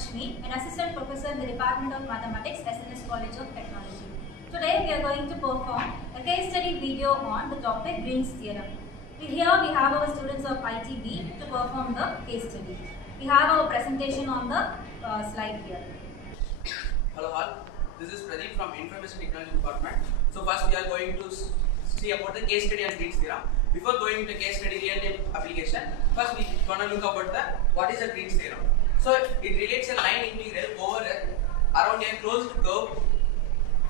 Lakshmi, an assistant professor in the Department of Mathematics, SNS College of Technology. Today we are going to perform a case study video on the topic Green's theorem. Here we have our students of ITB to perform the case study. We have our presentation on the slide here. Hello all, this is Pradeep from Information Technology Department. So first we are going to see about the case study on Green's theorem. Before going to case study real-time application, first we want to look about what is a Green's theorem. So it relates a line integral over around a closed curve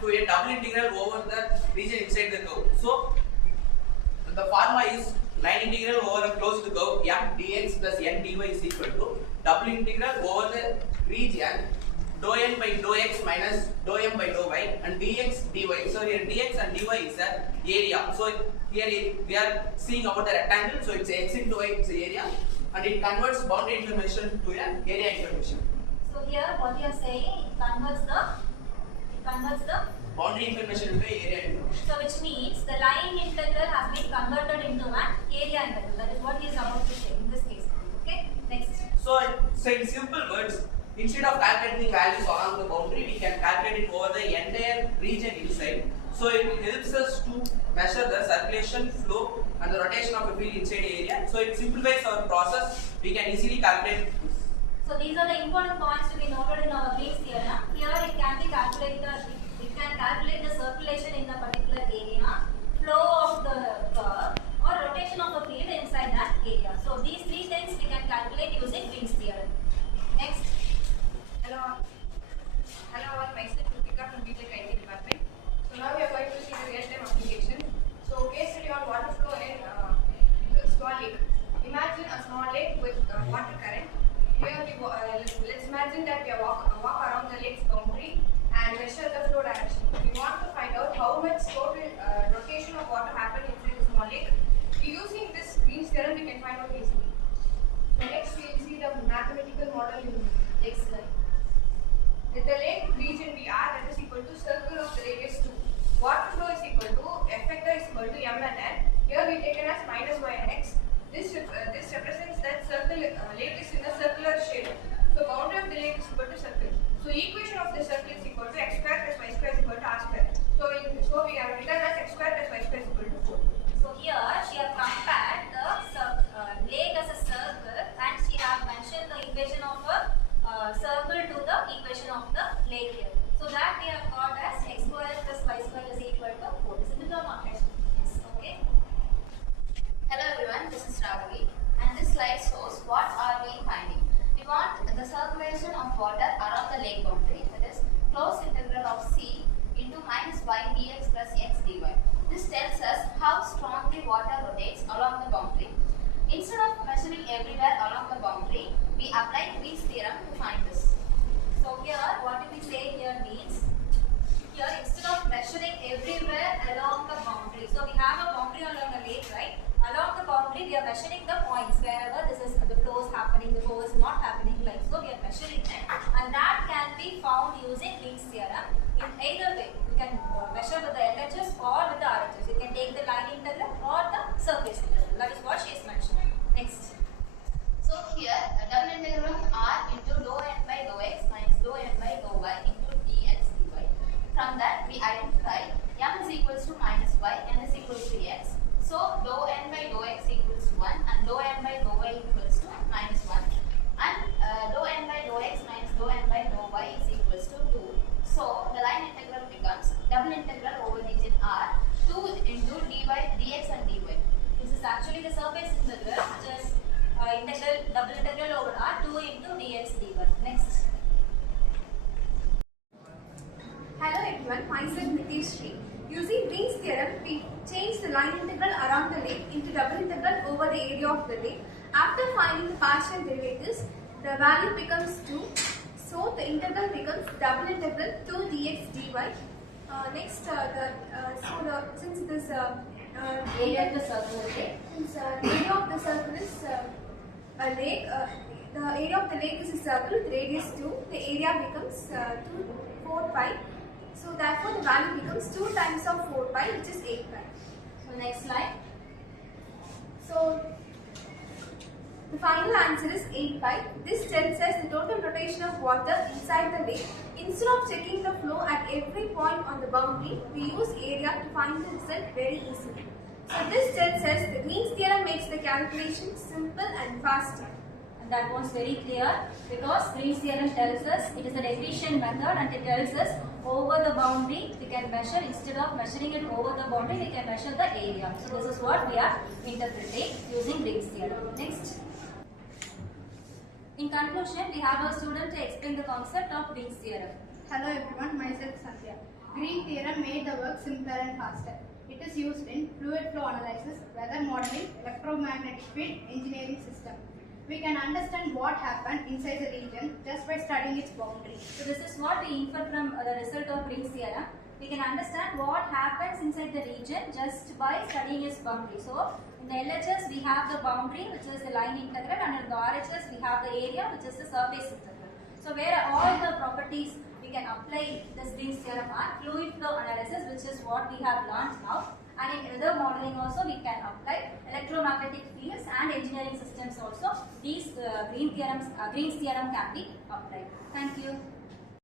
to a double integral over the region inside the curve. So the formula is line integral over a closed curve m dx plus n dy is equal to double integral over the region dou n by dou x minus dou m by dou y and dx dy. So here dx and dy is the area. So here we are seeing about the rectangle. So it's x into y is the area, and it converts boundary information to an area information. So here what you are saying, it converts the boundary information into area information. So which means the line integral has been converted into an area integral. That is what he is about to say in this case. Okay, next. So in simple words, instead of calculating values along the boundary, we can calculate it over the entire region inside. So it helps us to measure the circulation, flow and the rotation of a field inside the area. So it simplifies our process. We can easily calculate this. So these are the important points to be noted in our Green's theorem. Here it can be calculated. It can calculate the circulation in a particular area, flow of the curve, or rotation of the field inside that area. So these three things we can calculate using Green's theorem. Next. Hello all, myself Rutika from BTech IT department. So now we are going to see the real-time application. So case study on water flow in the small lake. Imagine a small lake with water current. Here let's imagine that we walk around the lake's boundary and measure the flow direction. We want to find out how much total rotation of water happened inside the small lake. Using this Green's theorem, we can find out easily. So next we will see the mathematical model in next slide. With the lake region VR, that is equal to circle of the radius 2. Water flow is equal to F vector is equal to m and n. Here we taken as minus y and x. This represents that lake is in a circular shape. So boundary of the lake is equal to circle. So equation of the circle is equal to x square plus y square is equal to r square. So we have written as x square plus y square is equal to 4. So here she has compared the lake as a circle, and she has mentioned the equation of a circle to the equation of the lake here. So that we have got as x square plus y square is equal to 4. This is the notation. Yes, okay. Hello everyone, this is Raghavi, and this slide shows what are we finding. We want the circulation of water around the lake boundary, that is closed integral of c into minus y dx plus x dy. This tells us how strongly water rotates along the boundary. Instead of measuring everywhere along the boundary, we apply Green's theorem to find this. So here what we say here means, here instead of measuring everywhere along the boundary, so we have a boundary along the lake, right? Along the boundary we are measuring the points wherever the flow is happening, the flow is not happening, like so we are measuring it, and that can be found using Green's theorem in either way. You can measure with the LHS or with the RHS. You can take the line integral or the surface integral. That is what she is mentioning. Next. So here a double integral of r into dou n by dou x minus dou n by dou y into dx dy. From that we identify m is equals to minus y, n is equals to x. So dou n by dou x equals to 1 and dou n by dou y equals to minus 1, and dou n by dou x minus dou n by dou y is equals to 2. So the line integral becomes double integral over region R 2 into dx and dy. This is actually the surface integral, which is double integral over R 2 into dx dy. Next. Hello everyone, myself Nitish Sri. Using Green's theorem, we change the line integral around the lake into double integral over the area of the lake. After finding the partial derivatives, the value becomes 2. So the integral becomes double integral 2 dx dy. Since this Area of the circle is lake. Since area of the circle is a lake, the area of the lake is a circle with radius 2. The area becomes 4 pi. So therefore the value becomes 2 times of 4 pi, which is 8 pi. So next slide. So the final answer is 8 pi. This tells us the total rotation of water inside the lake. Instead of checking the flow at every point on the boundary, we use area to find the result very easily. So this tells us the Green's theorem makes the calculation simple and faster. And that was very clear because Green's theorem tells us it is an efficient method and it tells us over the boundary we can measure, instead of measuring it over the boundary we can measure the area. So this is what we are interpreting using Green's theorem. Next. In conclusion, we have a student to explain the concept of Green's theorem. Hello everyone, myself Sandhya. Green theorem made the work simpler and faster. It is used in fluid flow analysis, weather modeling, electromagnetic field, engineering system. We can understand what happened inside the region just by studying its boundary. So this is what we infer from the result of Green's theorem. We can understand what happens inside the region just by studying its boundary. So in the LHS we have the boundary, which is the line integral, and in the RHS we have the area, which is the surface integral. So where all the properties we can apply this Green's theorem are fluid flow analysis, which is what we have learned now. And in weather modeling also we can apply electromagnetic fields and engineering systems also. These Green's theorem can be applied. Thank you.